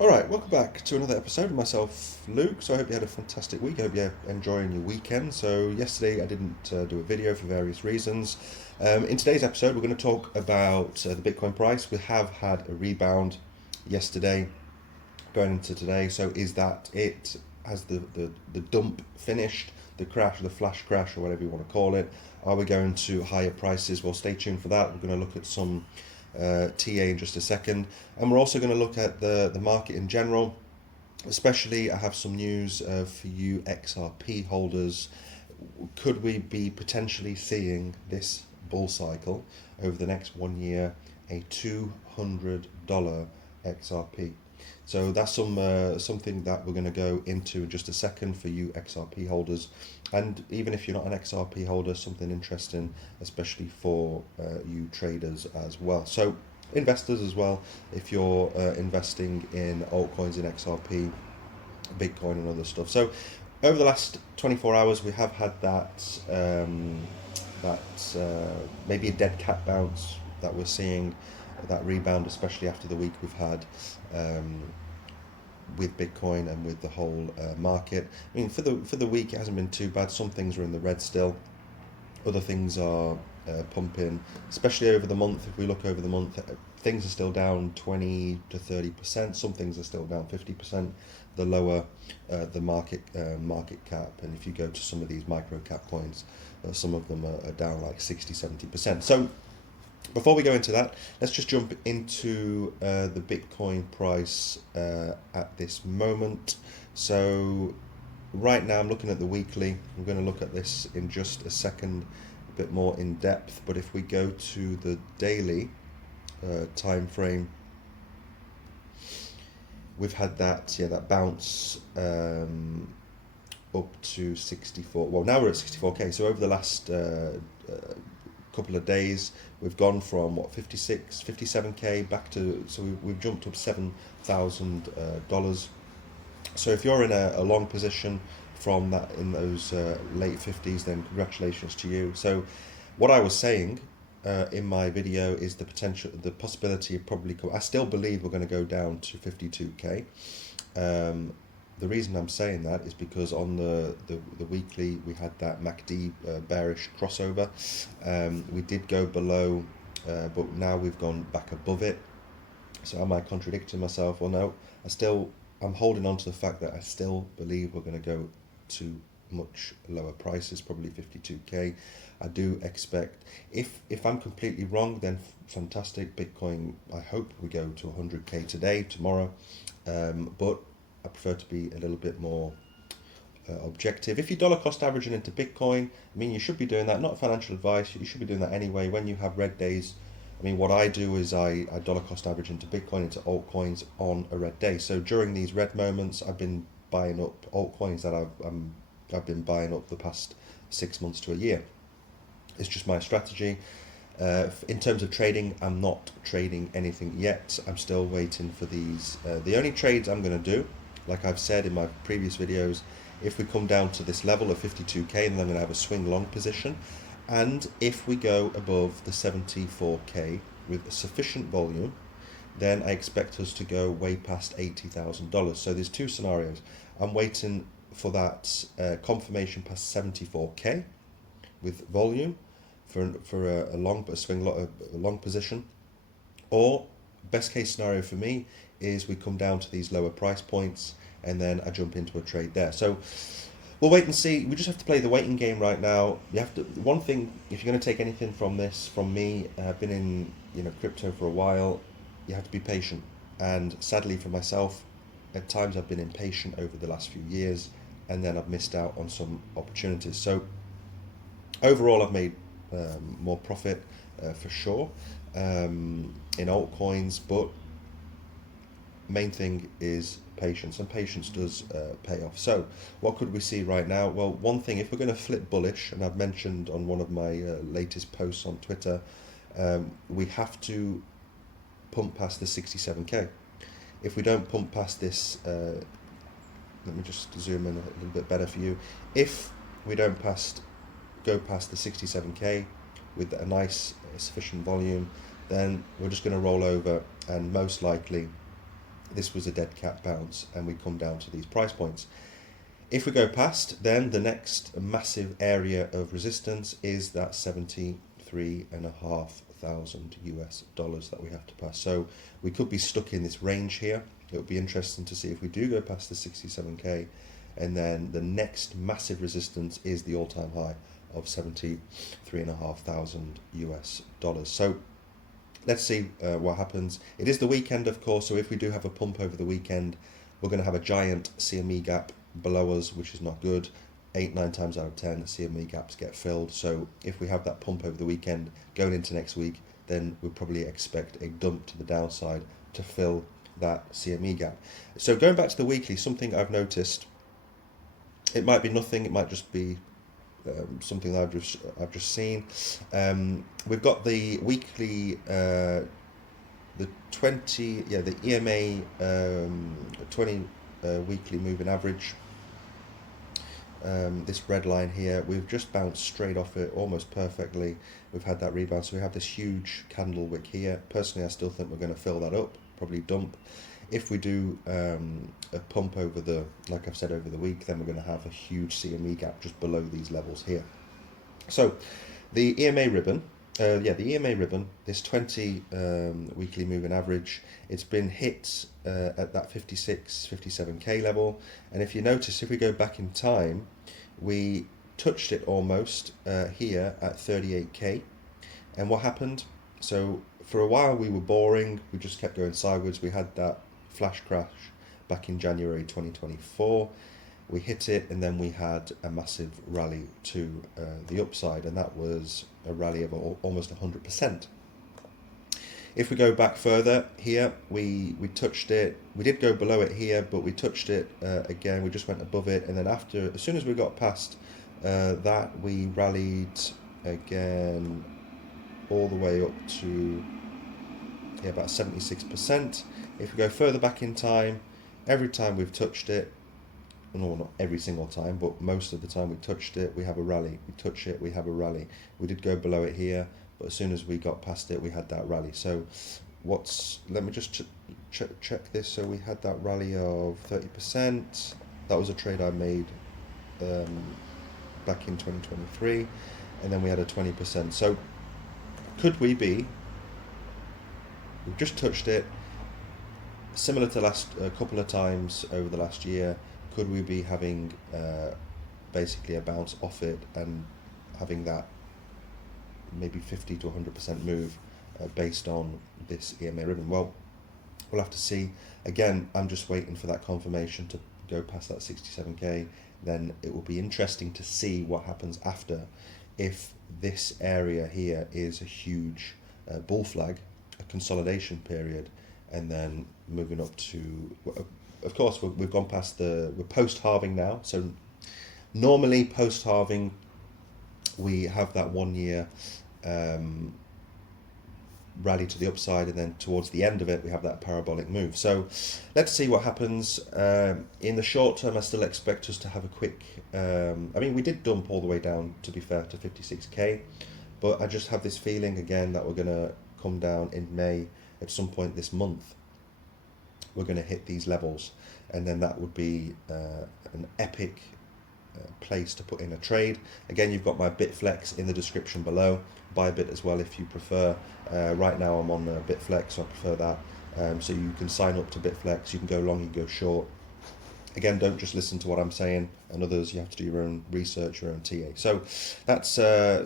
Alright, welcome back to another episode of myself, Luke. So I hope you had a fantastic week. I hope you're enjoying your weekend. So yesterday I didn't do a video for various reasons. In today's episode we're going to talk about the Bitcoin price. We have had a rebound yesterday going into today. So is that it? Has the dump finished? The crash, the flash crash, or whatever you want to call it? Are we going to higher prices? Well, stay tuned for that. We're going to look at some TA in just a second, and we're also going to look at the market in general. Especially, I have some news for you XRP holders. Could we be potentially seeing this bull cycle over the next 1 year, a $200 XRP? So that's something that we're going to go into in just a second for you XRP holders, and even if you're not an XRP holder, something interesting, especially for you traders as well. So investors as well, if you're investing in altcoins in XRP, Bitcoin, and other stuff. So over the last 24 hours, we have had maybe a dead cat bounce that we're seeing, that rebound, especially after the week we've had with Bitcoin and with the whole market. I mean, for the week, it hasn't been too bad. Some things are in the red still. Other things are pumping, especially over the month. If we look over the month, things are still down 20 to 30%. Some things are still down 50%. The lower the market cap, and if you go to some of these micro cap coins, some of them are down like 60, 70%. So before we go into that, let's just jump into the Bitcoin price at this moment. So right now I'm looking at the weekly. I'm going to look at this in just a second, a bit more in depth. But if we go to the daily time frame, we've had that bounce up to 64. Well, now we're at 64k. So over the last couple of days, we've gone from 56, 57k back to, so we've jumped up $7,000. So if you're in a long position from that in those late 50s, then congratulations to you. So what I was saying in my video is the possibility of probably, I still believe we're going to go down to 52k. The reason I'm saying that is because on the weekly we had that MACD bearish crossover. We did go below, but now we've gone back above it. So am I contradicting myself? Well, no. I'm holding on to the fact that I still believe we're going to go to much lower prices, probably 52k. I do expect, if I'm completely wrong, then fantastic. Bitcoin, I hope we go to 100k today, tomorrow, but I prefer to be a little bit more objective. If you're dollar cost averaging into Bitcoin, I mean, you should be doing that. Not financial advice, you should be doing that anyway. When you have red days, I mean, what I do is I dollar cost average into Bitcoin, into altcoins on a red day. So during these red moments, I've been buying up altcoins that I've been buying up the past 6 months to a year. It's just my strategy. In terms of trading, I'm not trading anything yet. I'm still waiting for these. The only trades I'm going to do, like I've said in my previous videos, if we come down to this level of 52k, then I'm going to have a swing long position. And if we go above the 74k with sufficient volume, then I expect us to go way past $80,000. So there's two scenarios. I'm waiting for that confirmation past 74k with volume for a long position, or best case scenario for me is we come down to these lower price points and then I jump into a trade there. So we'll wait and see. We just have to play the waiting game right now. You have to. One thing, if you're going to take anything from this, from me, I've been in crypto for a while. You have to be patient. And sadly for myself, at times I've been impatient over the last few years, and then I've missed out on some opportunities. So overall, I've made more profit for sure in altcoins, but main thing is patience, and patience does pay off. So what could we see right now? Well, one thing, if we're going to flip bullish, and I've mentioned on one of my latest posts on Twitter, we have to pump past the 67k. If we don't pump past this, let me just zoom in a little bit better for you. If we don't go past the 67k with a nice sufficient volume, then we're just going to roll over, and most likely this was a dead cat bounce and we come down to these price points. If we go past, then the next massive area of resistance is that $73,500 US that we have to pass. So we could be stuck in this range here. It would be interesting to see if we do go past the 67k, and then the next massive resistance is the all-time high of $73,500 US. So let's see what happens. It is the weekend, of course, so if we do have a pump over the weekend, we're going to have a giant CME gap below us, which is not good. 8-9 times out of 10 CME gaps get filled. So if we have that pump over the weekend going into next week, then we'll probably expect a dump to the downside to fill that CME gap. So going back to the weekly, something I've noticed, it might be nothing, it might just be something that I've just seen. We've got the weekly, the EMA 20 weekly moving average. This red line here, we've just bounced straight off it almost perfectly. We've had that rebound, so we have this huge candle wick here. Personally, I still think we're going to fill that up, probably dump. If we do a pump over the, like I've said, over the week, then we're going to have a huge CME gap just below these levels here. So the EMA ribbon, the EMA ribbon, this 20 weekly moving average, it's been hit at that 57k level. And if you notice, if we go back in time, we touched it almost here at 38k. And what happened? So for a while we were boring, we just kept going sideways. We had that flash crash back in January 2024. We hit it, and then we had a massive rally to the upside, and that was a rally of almost 100%. If we go back further here, we touched it. We did go below it here, but we touched it again. We just went above it, and then as soon as we got past that, we rallied again all the way up to about 76%. If we go further back in time, every time we've touched it, no, not every single time, but most of the time we touched it, we have a rally. We touch it, we have a rally. We did go below it here, but as soon as we got past it, we had that rally. So let me just check this. So we had that rally of 30%. That was a trade I made back in 2023, and then we had a 20%. So could we be, we've just touched it, similar to last couple of times over the last year, could we be having basically a bounce off it and having that maybe 50 to 100% move based on this EMA ribbon? Well, we'll have to see. Again, I'm just waiting for that confirmation to go past that 67k. Then it will be interesting to see what happens after. If this area here is a huge bull flag, a consolidation period, and then moving up to, of course, we've gone past we're post-halving now. So normally post-halving, we have that 1 year rally to the upside, and then towards the end of it, we have that parabolic move. So let's see what happens. In the short term, I still expect us to have a quick, I mean, we did dump all the way down, to be fair, to 56k, but I just have this feeling again that we're going to come down in May at some point this month. We're going to hit these levels, and then that would be an epic place to put in a trade. Again, you've got my Bitflex in the description below. Bybit as well if you prefer. Right now I'm on Bitflex, so I prefer that. So you can sign up to Bitflex, you can go long, you can go short. Again, don't just listen to what I'm saying and others, you have to do your own research, your own TA. So that's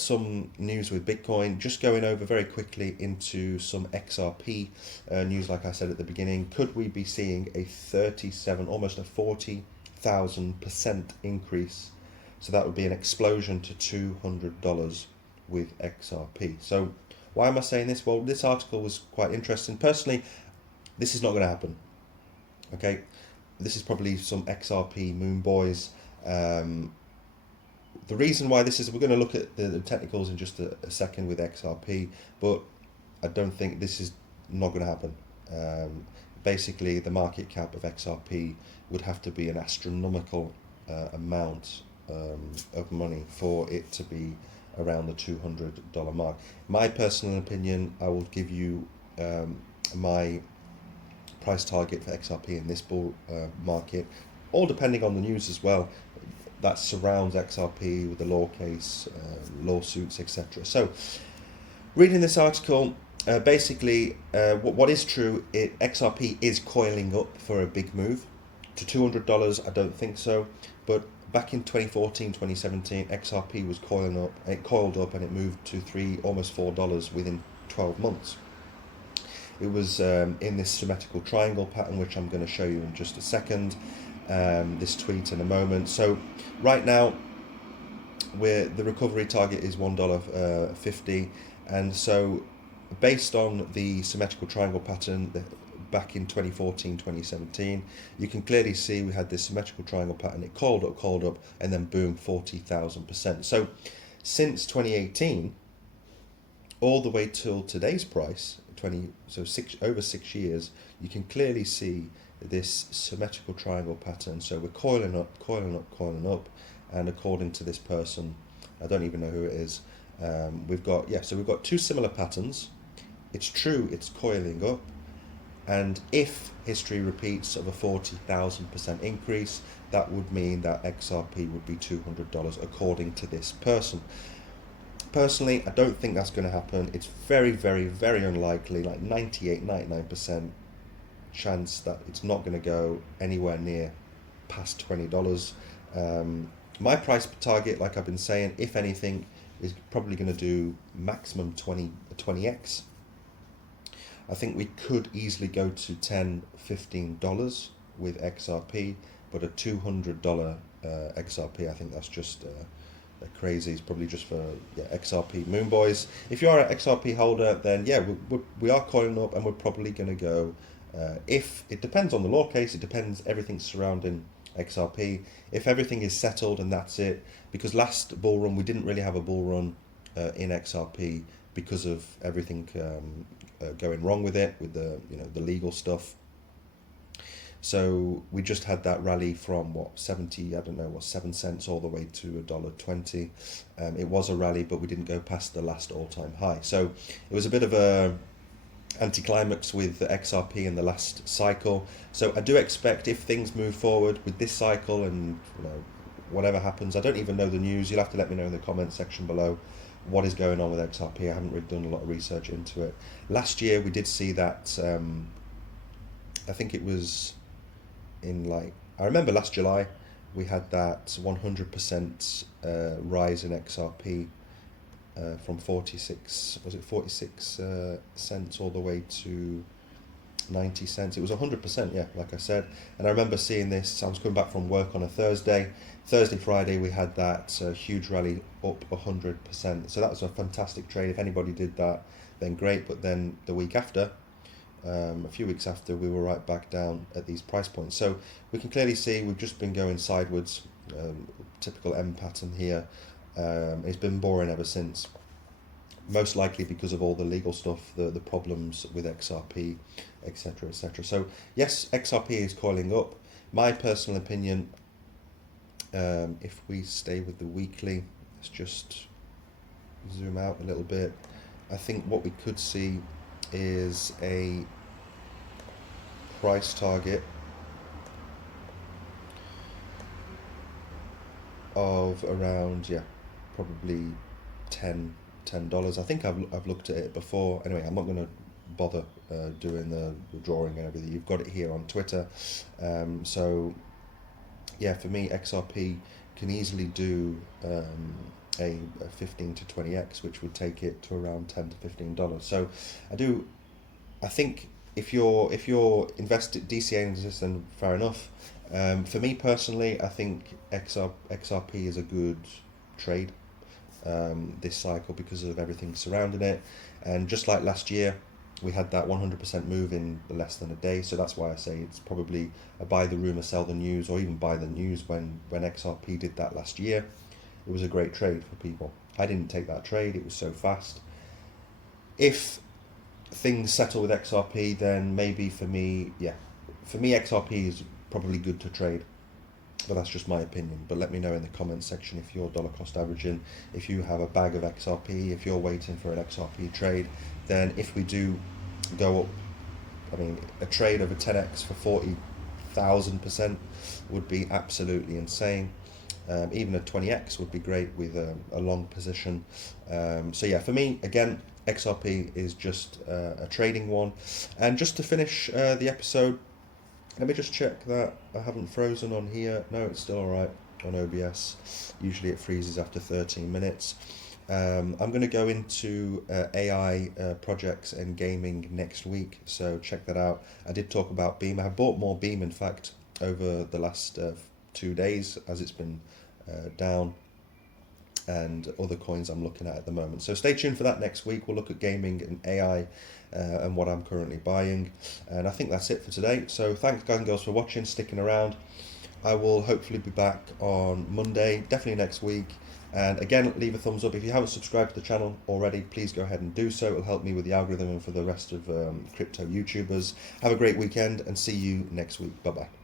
some news with Bitcoin. Just going over very quickly into some XRP news, like I said at the beginning. Could we be seeing a 37, almost a 40,000% increase? So that would be an explosion to $200 with XRP. So why am I saying this? Well, this article was quite interesting. Personally, this is not going to happen. Okay. This is probably some XRP moon boys. The reason why this is, we're going to look at the technicals in just a second with XRP, but I don't think this is not going to happen. Basically, the market cap of XRP would have to be an astronomical amount of money for it to be around the $200 mark. My personal opinion, I will give you my price target for XRP in this bull market, all depending on the news as well that surrounds XRP with the law case, lawsuits, etc. So, reading this article, basically, what is true, XRP is coiling up for a big move. To $200, I don't think so, but back in 2014, 2017, XRP was coiling up. It coiled up and it moved to almost $4 within 12 months. It was in this symmetrical triangle pattern, which I'm going to show you in just a second. This tweet in a moment. So right now, the recovery target is $1.50, and so based on the symmetrical triangle pattern back in 2014, 2017, you can clearly see we had this symmetrical triangle pattern. It coiled up, and then boom, 40,000%. So since 2018, all the way till today's price, over 6 years, you can clearly see this symmetrical triangle pattern. So we're coiling up, and according to this person, I don't even know who it is, we've got two similar patterns. It's true, it's coiling up, and if history repeats of a 40,000% increase, that would mean that XRP would be $200 according to this person. Personally, I don't think that's going to happen. It's very, very, very unlikely, like 99% chance that it's not going to go anywhere near past $20. My price target, like I've been saying, if anything, is probably going to do maximum 20x. I think we could easily go to $10-15 with XRP, but a $200 XRP, I think that's just crazy. It's probably just for XRP moon boys. If you are an XRP holder, then we are coiling up, and we're probably going to go. If it depends on the law case, it depends everything surrounding XRP. If everything is settled and that's it, because last bull run we didn't really have a bull run in XRP because of everything going wrong with it, with the legal stuff. So we just had that rally from 7 cents all the way to $1.20. It was a rally, but we didn't go past the last all-time high. So it was a bit of a anticlimax with the XRP in the last cycle. So I do expect, if things move forward with this cycle and whatever happens, I don't even know the news. You'll have to let me know in the comment section below what is going on with XRP. I haven't really done a lot of research into it. Last year we did see that, I think it was I remember last July we had that 100% rise in XRP from 46 cents all the way to 90 cents. It was 100%, like I said. And I remember seeing this. I was coming back from work on a Thursday, Friday, we had that huge rally up 100%. So that was a fantastic trade. If anybody did that, then great. But then the week after, a few weeks after, we were right back down at these price points. So we can clearly see we've just been going sideways, typical M pattern here. It's been boring ever since, most likely because of all the legal stuff, the problems with XRP, etc, etc. So yes, XRP is coiling up. My personal opinion, if we stay with the weekly, let's just zoom out a little bit. I think what we could see is a price target of around probably $10. I think I've looked at it before. Anyway, I'm not going to bother doing the drawing and everything. You've got it here on Twitter. So for me, XRP can easily do a 15 to 20x, which would take it to around $10 to $15. So I think if you're invested DCA, then fair enough. For me personally, I think XRP is a good trade this cycle because of everything surrounding it. And just like last year, we had that 100% move in less than a day. So that's why I say it's probably a buy the rumor, sell the news, or even buy the news. When XRP did that last year, it was a great trade for people. I didn't take that trade. It was so fast. If things settle with XRP, then maybe for me, XRP is probably good to trade. But that's just my opinion. But let me know in the comment section if you're dollar cost averaging, if you have a bag of XRP, if you're waiting for an XRP trade. Then if we do go up I mean, a trade over 10x for 40,000% would be absolutely insane. Even a 20x would be great with a long position. So yeah, for me, again, XRP is just a trading one. And just to finish the episode, let me just check that I haven't frozen on here. No, it's still all right on OBS. Usually it freezes after 13 minutes. I'm going to go into AI projects and gaming next week, so check that out. I did talk about Beam. I have bought more Beam, in fact, over the last 2 days as it's been down, and other coins I'm looking at the moment. So stay tuned for that next week. We'll look at gaming and AI and what I'm currently buying. And I think that's it for today. So thanks guys and girls for watching, sticking around. I will hopefully be back on Monday, definitely next week. And again, leave a thumbs up. If you haven't subscribed to the channel already, please go ahead and do so. It'll help me with the algorithm and for the rest of crypto YouTubers. Have a great weekend and see you next week. Bye-bye.